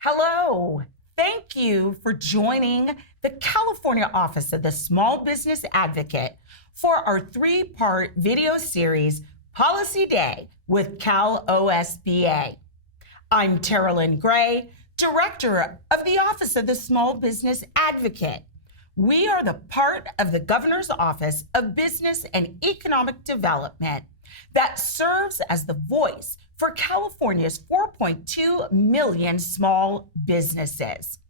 Hello. Thank you for joining the California Office of the Small Business Advocate for our three-part video series, Policy Day with CalOSBA. I'm Terralyn Gray, Director of the Office of the Small Business Advocate. We are the part of the Governor's Office of Business and Economic Development that serves as the voice for California's 4.2 million small businesses.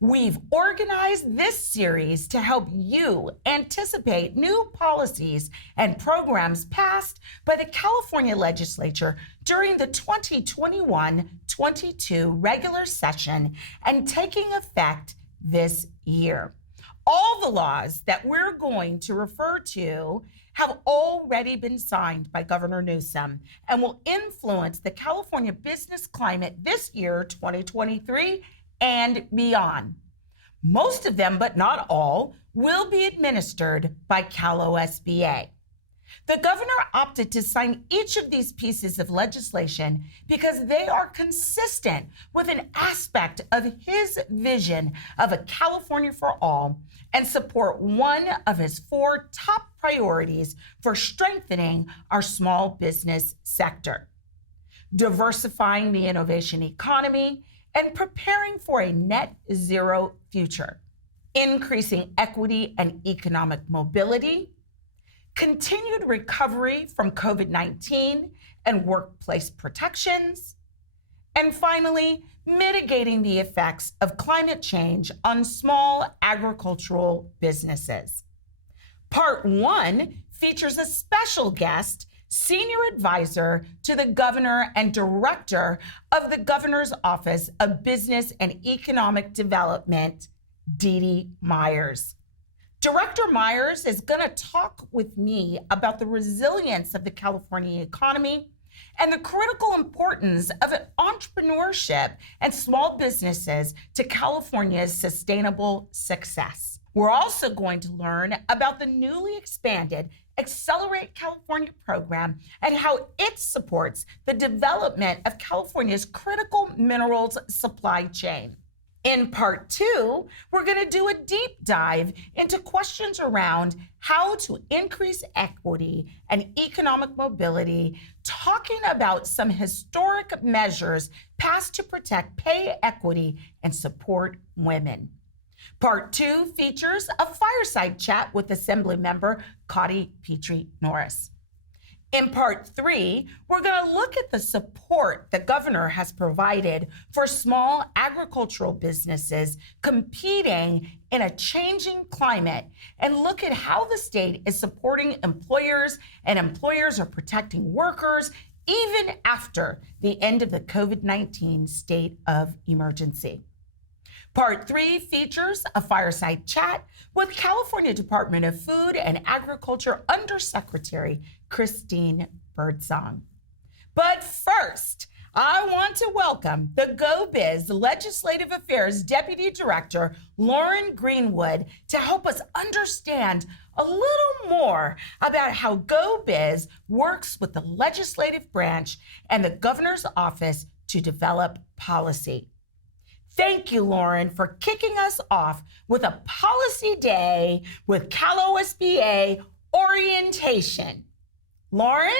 We've organized this series to help you anticipate new policies and programs passed by the California legislature during the 2021-22 regular session and taking effect this year. All the laws that we're going to refer to have already been signed by Governor Newsom and will influence the California business climate this year, 2023, and beyond. Most of them, but not all, will be administered by CalOSBA. The governor opted to sign each of these pieces of legislation because they are consistent with an aspect of his vision of a California for all and support one of his four top priorities for strengthening our small business sector: diversifying the innovation economy and preparing for a net zero future, increasing equity and economic mobility, continued recovery from COVID-19 and workplace protections, and finally, mitigating the effects of climate change on small agricultural businesses. Part 1 features a special guest, Senior Advisor to the Governor and Director of the Governor's Office of Business and Economic Development, Dee Dee Myers. Director Myers is going to talk with me about the resilience of the California economy and the critical importance of entrepreneurship and small businesses to California's sustainable success. We're also going to learn about the newly expanded Accelerate California program and how it supports the development of California's critical minerals supply chain. In part 2, we're going to do a deep dive into questions around how to increase equity and economic mobility, talking about some historic measures passed to protect pay equity and support women. Part 2 features a fireside chat with Assemblymember Cotty Petrie Norris. In part 3, we're going to look at the support the governor has provided for small agricultural businesses competing in a changing climate and look at how the state is supporting employers and employers are protecting workers even after the end of the COVID-19 state of emergency. Part 3 features a fireside chat with California Department of Food and Agriculture Undersecretary Christine Birdsong. But first, I want to welcome the GO-Biz Legislative Affairs Deputy Director, Lauren Greenwood, to help us understand a little more about how GO-Biz works with the legislative branch and the governor's office to develop policy. Thank you, Lauren, for kicking us off with a policy day with CalOSBA orientation. Lauren?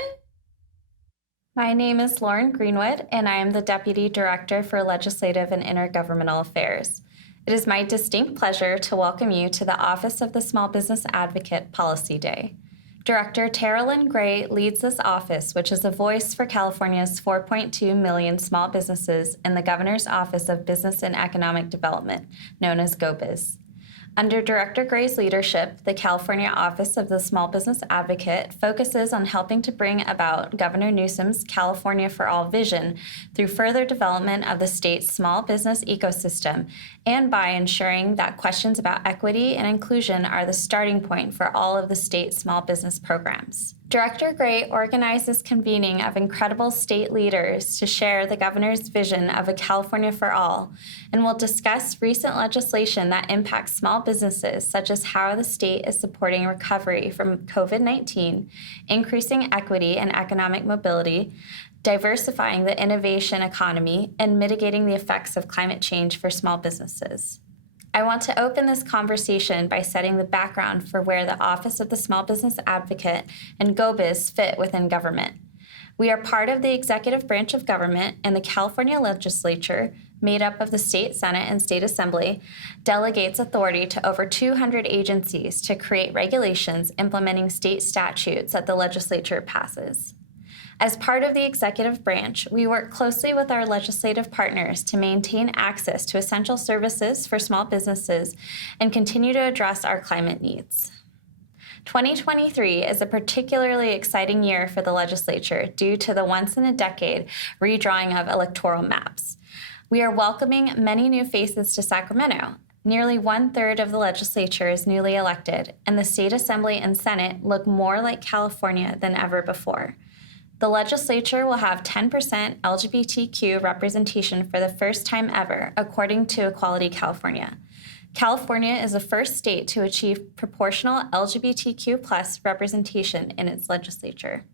My name is Lauren Greenwood, and I am the Deputy Director for Legislative and Intergovernmental Affairs. It is my distinct pleasure to welcome you to the Office of the Small Business Advocate Policy Day. Director Terralyn Gray leads this office, which is a voice for California's 4.2 million small businesses in the Governor's Office of Business and Economic Development, known as GO-Biz. Under Director Gray's leadership, the California Office of the Small Business Advocate focuses on helping to bring about Governor Newsom's California for All vision through further development of the state's small business ecosystem and by ensuring that questions about equity and inclusion are the starting point for all of the state's small business programs. Director Gray organized this convening of incredible state leaders to share the governor's vision of a California for all, and will discuss recent legislation that impacts small businesses, such as how the state is supporting recovery from COVID-19, increasing equity and economic mobility, diversifying the innovation economy, and mitigating the effects of climate change for small businesses. I want to open this conversation by setting the background for where the Office of the Small Business Advocate and GO-Biz fit within government. We are part of the executive branch of government, and the California legislature, made up of the state Senate and state assembly, delegates authority to over 200 agencies to create regulations implementing state statutes that the legislature passes. As part of the executive branch, we work closely with our legislative partners to maintain access to essential services for small businesses and continue to address our climate needs. 2023 is a particularly exciting year for the legislature due to the once-in-a-decade redrawing of electoral maps. We are welcoming many new faces to Sacramento. Nearly 1/3 of the legislature is newly elected, and the state assembly and Senate look more like California than ever before. The legislature will have 10% LGBTQ representation for the first time ever, according to Equality California. California is the first state to achieve proportional LGBTQ+ representation in its legislature.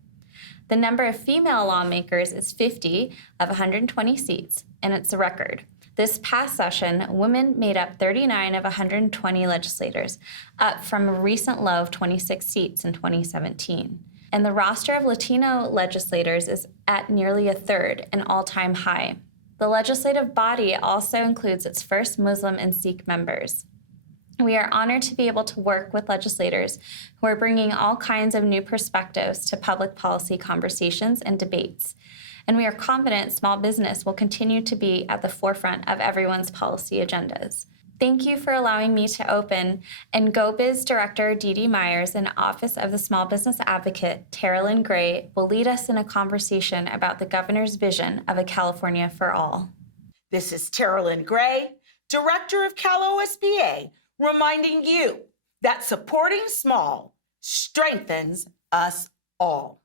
The number of female lawmakers is 50 of 120 seats, and it's a record. This past session, women made up 39 of 120 legislators, up from a recent low of 26 seats in 2017. And the roster of Latino legislators is at nearly a third, an all-time high. The legislative body also includes its first Muslim and Sikh members. We are honored to be able to work with legislators who are bringing all kinds of new perspectives to public policy conversations and debates. And we are confident small business will continue to be at the forefront of everyone's policy agendas. Thank you for allowing me to open, and GO-Biz Director Dee Dee Myers and Office of the Small Business Advocate Terralyn Gray will lead us in a conversation about the governor's vision of a California for all. This is Terralyn Gray, Director of CalOSBA, reminding you that supporting small strengthens us all.